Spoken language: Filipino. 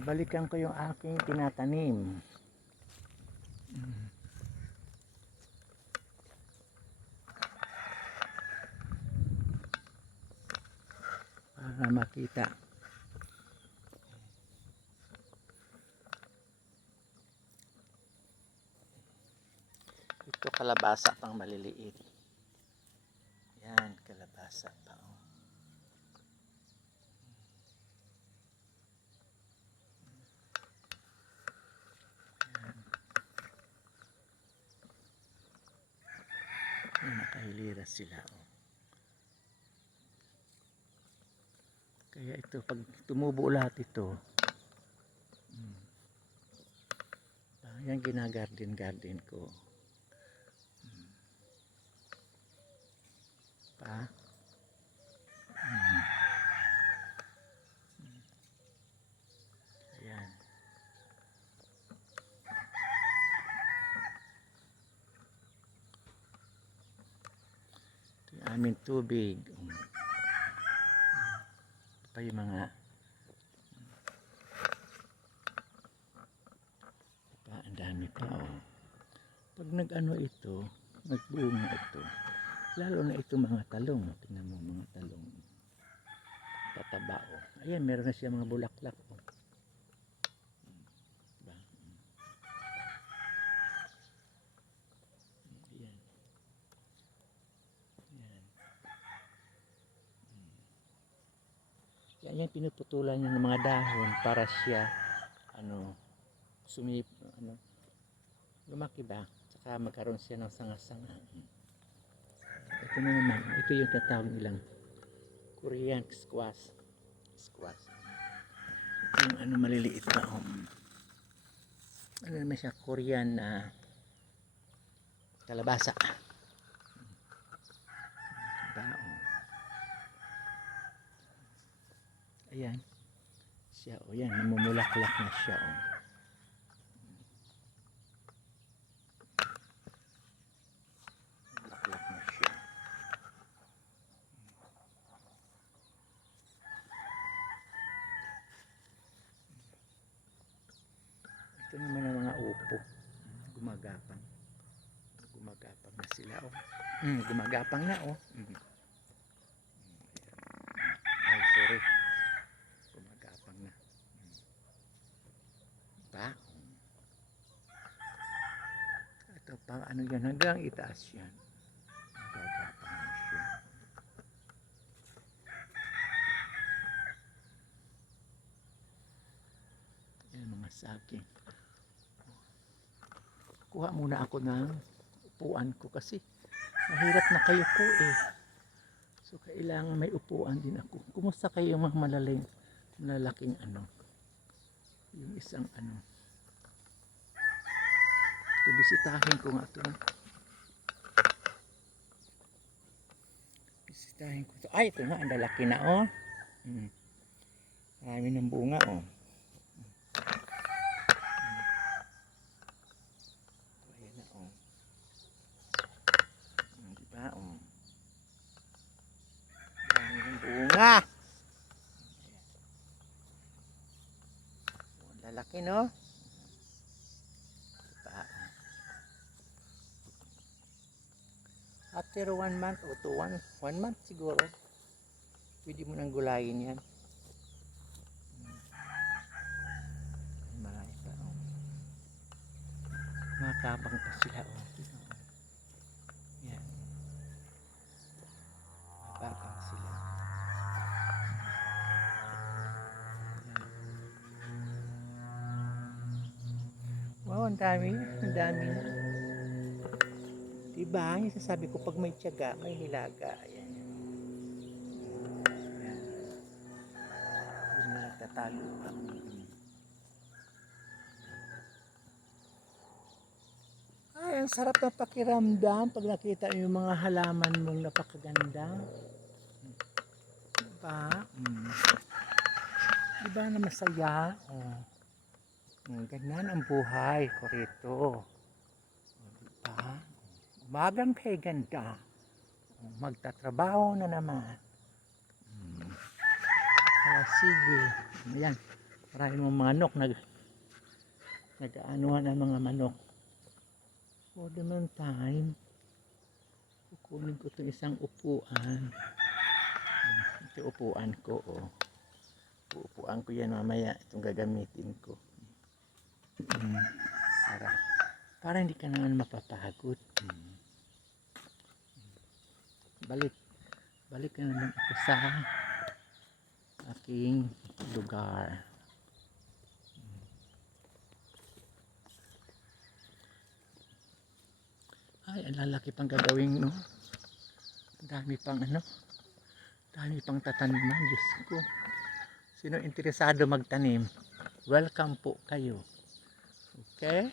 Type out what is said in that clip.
Babalikan ko yung aking tinatanim. Para makita. Ito kalabasa pang maliliit. Yan, kalabasa pa. Oh. Yan, nakahilira sila. Oh. Kaya ito, pag tumubo lahat ito, hmm, ah, yan ginagarden-garden ko. Hmm. Pa? Hmm. Hmm. Ayan. Ito yung aming tubig. Ito yung mga ito pa, ang dami pa oh. Pag nag-ano ito, nagbunga ito, lalo na ito mga talong. Tingnan mo mga talong. Tataba oh. Ayan, meron na siya mga bulaklak oh. Diba? Ayan. Ayan. Mm. Yan yung pinuputulan niya ng mga dahon para siya ano sumip ano lumaki ba? Saka magkaroon siya ng sanga-sanga. Ito na naman ito yung tatawag nilang Korean squash. Squash. Ito yung ano maliliit na um, ano naman siya? Korean na kalabasa diba oh. Ayan. Siya, o yan, namumulaklak na siya, o. Mulaklak na siya. Ito naman ang mga upo. Gumagapang. Gumagapang na sila, o. Mm, gumagapang na, o. Mm. Ay, sorry gumagapang na Hmm. ba ito pang ano yan hanggang itaas yan yan mga saging kuha muna ako ng upuan ko kasi mahirap na kayo ko eh So kailangan may upuan din ako. Kumusta kayo mga malaling malalaking ano? Yung isang ano. Ito bisitahin ko nga ito. Bisitahin ko ito. Ay, ito nga, ang lalaki na oh. Hmm. Marami ng bunga oh. Bunga. Lalaki no? Diba? After one month o two, one, one month siguro, pwede mo nang gulayin yan. Hmm. Marami pa. Oh. Makakabang pa sila. Oh. Yan. Mababang sila. Wow, ang dami. Ang dami na. Diba? Yung sasabi ko, pag may tiyaga, may hilaga. Ayan. Ayan. Hindi na nagtatalo Ay, ang sarap na pakiramdam pag nakita yung mga halaman mong napakaganda. Diba? Mm. Diba na masaya? Oh. Ganyan ang buhay ko rito. Diba? Umagang kay ganda. Magtatrabaho na naman. Mm. Kaya sige. Ayan. Marami mga manok nag nag-aanuhan ang mga manok. For the meantime, kukunin ko itong isang upuan. Ito upuan ko, oh. Uupuan ko yan mamaya. Itong gagamitin ko. Mm, para, para hindi ka naman mapapagod. Mm. Na naman ako sa aking lugar. Ay, ang lalaki pang gagawin, no? Dami pang ano? Dami pang tataniman, Diyos ko. Sino interesado magtanim? Welcome po kayo. Okay?